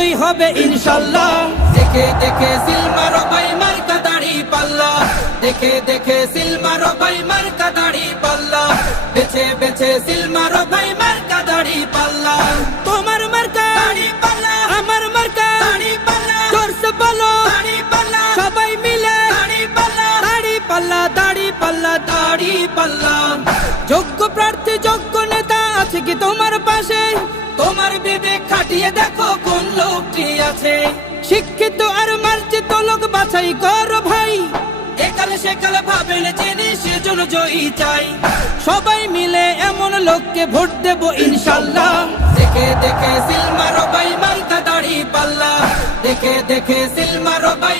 জয় হবে ইনশাল্লাহ। দেখে দেখে সিল মারো ভাই মার্কা দাড়ি পাল্লা, দেখে দেখে সিল মারো ভাই মার্কা দাড়ি পাল্লা, বেছে বেছে সিল মারো ভাই মার্কা দাড়ি পাল্লা। তোমার মার্কা দাড়ি পাল্লা, আমার মার্কা দাড়ি পাল্লা, জোরসে বলো দাড়ি পাল্লা, সবাই মিলে দাড়ি পাল্লা, দাড়ি পাল্লা, দাড়ি পাল্লা, দাড়ি পাল্লা। যোগ্য প্রার্থী যোগ্য নেতা আছে কি তোমার পাশে? তোমার বিবেক খাটিয়ে দেখো কোন লোকটি আছে। শিক্ষিত আর মার্জিত লোক বাছাই করো ভাই, একালে সেকালে ভাবেন জেনে সেজন্য জয়ী চাই। সবাই মিলে এমন লোককে ভোট দেব ইনশাল্লাহ। দেখে দেখে সিল মারো ভাই মার্কা দাড়ি পাল্লা, দেখে দেখে সিল মারো ভাই।